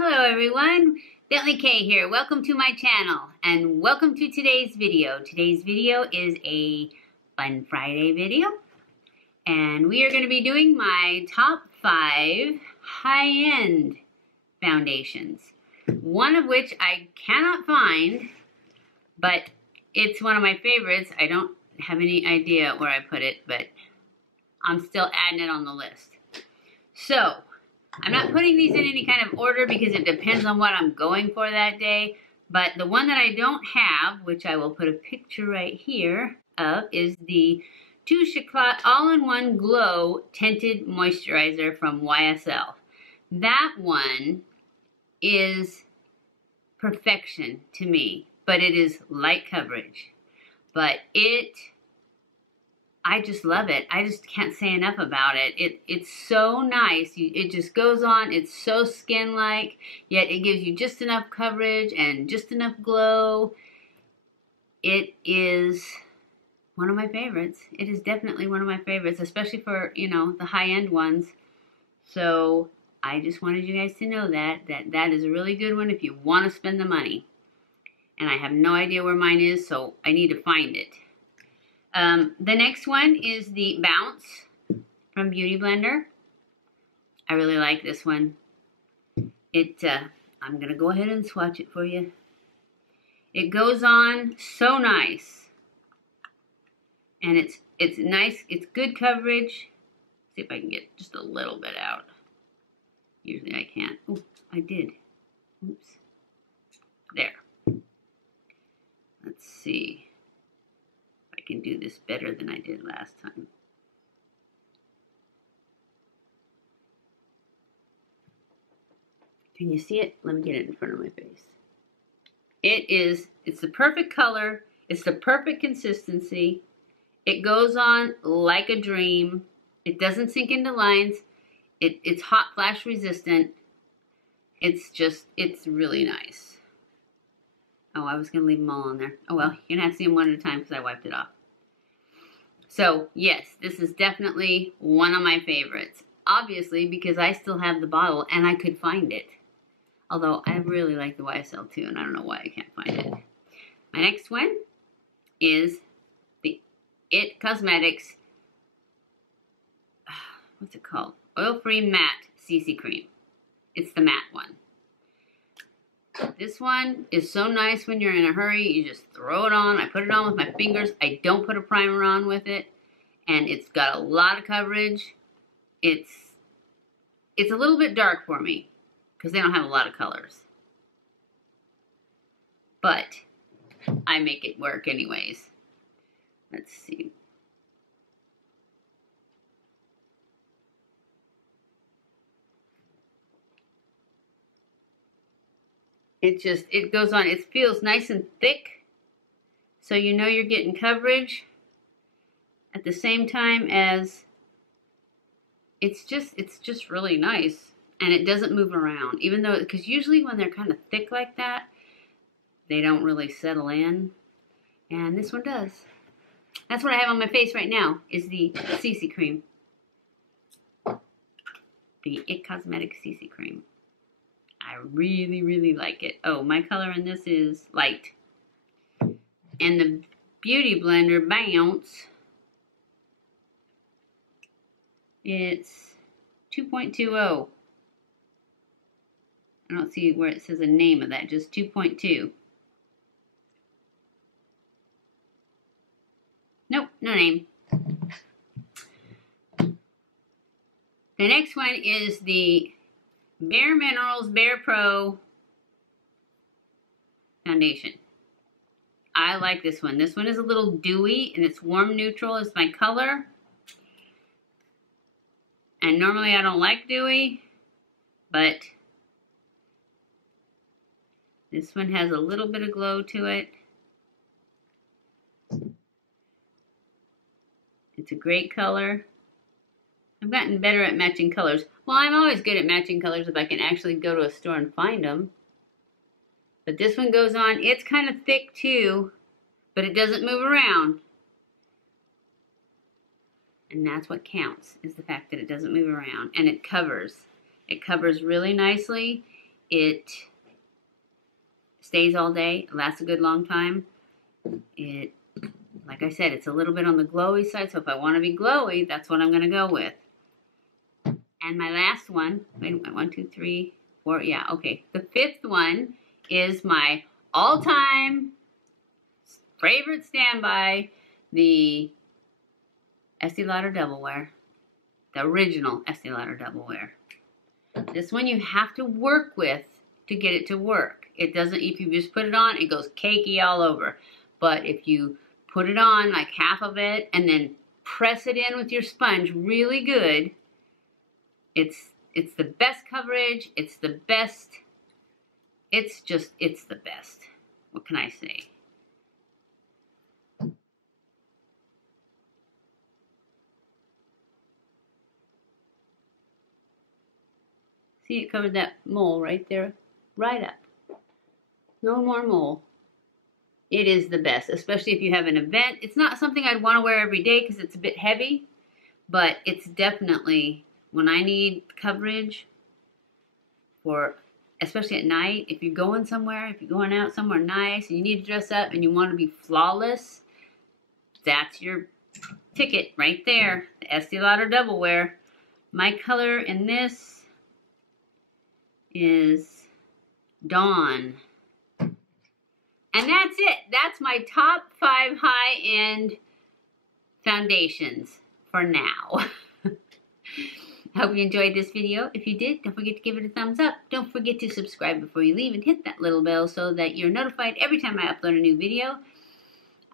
Hello everyone, BentlyK here. Welcome to my channel and welcome to today's video. Today's video is a Fun Friday video and we are going to be doing my top 5 high-end foundations. One of which I cannot find, but it's one of my favorites. I don't have any idea where I put it, but I'm still adding it on the list. So, I'm not putting these in any kind of order because it depends on what I'm going for that day. But the one that I don't have, which I will put a picture right here of, is the Touché Eclat All-in-One Glow Tinted Moisturizer from YSL. That one is perfection to me, but it is light coverage. But I just love it. I just can't say enough about it. It's so nice. It just goes on. It's so skin-like, yet it gives you just enough coverage and just enough glow. It is one of my favorites. It is definitely one of my favorites, especially for, you know, the high-end ones. So I just wanted you guys to know that is a really good one if you want to spend the money. And I have no idea where mine is, so I need to find it. The next one is the Bounce from Beauty Blender. I really like this one. I'm going to go ahead and swatch it for you. It goes on so nice. And it's nice, it's good coverage. See if I can get just a little bit out. Usually I can't. Oh, I did. Oops. There. Let's see. Can do this better than I did last time. Can you see it? Let me get it in front of my face. It's the perfect color. It's the perfect consistency. It goes on like a dream. It doesn't sink into lines. It's hot flash resistant. It's really nice. Oh, I was going to leave them all on there. Oh well, you're going to have to see them one at a time because I wiped it off. So, yes, this is definitely one of my favorites. Obviously, because I still have the bottle and I could find it. Although, I really like the YSL too, and I don't know why I can't find it. My next one is the It Cosmetics, what's it called? Oil-Free Matte CC Cream. It's the matte one. This one is so nice when you're in a hurry. You just throw it on. I put it on with my fingers. I don't put a primer on with it. And it's got a lot of coverage. It's a little bit dark for me because they don't have a lot of colors. But I make it work anyways. Let's see. It goes on. It feels nice and thick, so you know you're getting coverage at the same time as it's just really nice, and it doesn't move around, even though, because usually when they're kind of thick like that, they don't really settle in, and this one does. That's what I have on my face right now, is the CC cream. The It Cosmetics CC cream. I really, really like it. Oh, my color in this is light. And the Beauty Blender Bounce, it's 2.20. I don't see where it says a name of that, just 2.2. Nope, no name. The next one is the BAREMINERALS barePro foundation. I like this one. This one is a little dewy and it's warm neutral is my color. And normally I don't like dewy, but this one has a little bit of glow to it. It's a great color. I've gotten better at matching colors. Well, I'm always good at matching colors if I can actually go to a store and find them. But this one goes on. It's kind of thick too, but it doesn't move around. And that's what counts, is the fact that it doesn't move around. And it covers. It covers really nicely. It stays all day. It lasts a good long time. Like I said, it's a little bit on the glowy side, so if I want to be glowy, that's what I'm going to go with. And my last one, wait, 1, 2, 3, 4, yeah, okay. The fifth one is my all-time favorite standby, the Estée Lauder Double Wear. The original Estée Lauder Double Wear. This one you have to work with to get it to work. It doesn't, if you just put it on, it goes cakey all over. But if you put it on, like half of it, and then press it in with your sponge really good, it's the best coverage, it's the best, it's the best. What can I say? See, it covered that mole right there, right up. No more mole. It is the best, especially if you have an event. It's not something I'd want to wear every day because it's a bit heavy, but it's definitely, when I need coverage for, especially at night, if you're going somewhere, if you're going out somewhere nice and you need to dress up and you want to be flawless, that's your ticket right there, the Estée Lauder Double Wear. My color in this is Dawn. And that's it. That's my top 5 high-end foundations for now. I hope you enjoyed this video. If you did, don't forget to give it a thumbs up. Don't forget to subscribe before you leave and hit that little bell so that you're notified every time I upload a new video.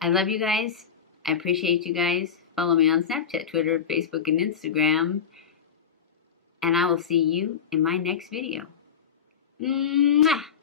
I love you guys. I appreciate you guys. Follow me on Snapchat, Twitter, Facebook, and Instagram. And I will see you in my next video. Mwah!